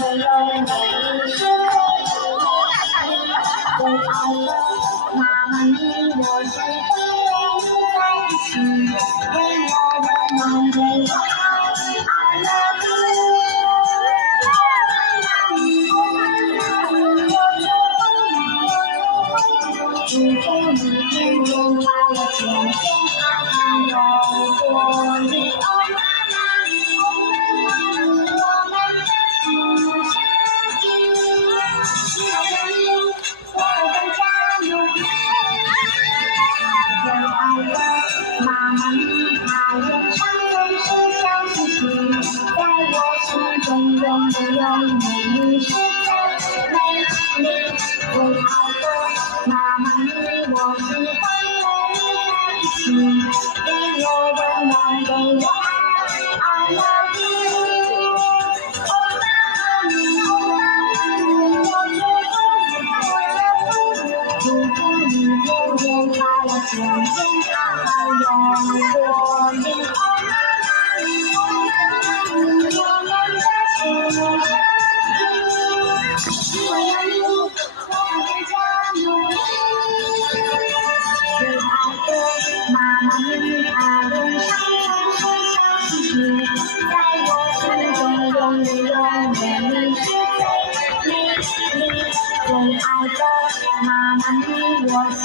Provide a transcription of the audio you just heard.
的永远是最爱的妈妈，你我是会陪你在一起，给我温暖，给我爱，I love you。祝福你天天快乐，天天安康，有活力。哦，妈妈，我们的新生活，希望你我的加油。最爱的妈妈，你她脸上总是笑嘻嘻，在我心中永远你是最美丽。最爱的妈妈，你我喜欢和你在一起，给我温暖，给我爱，I love you。哦，妈妈咪，我祝福你天天快乐，健健康康，有活力。哦，妈妈咪，我们的新生活，我要你，我的加油。最爱的妈妈，你她脸上总是笑嘻嘻，在我心中永远你是最美丽。最爱的妈妈，你我喜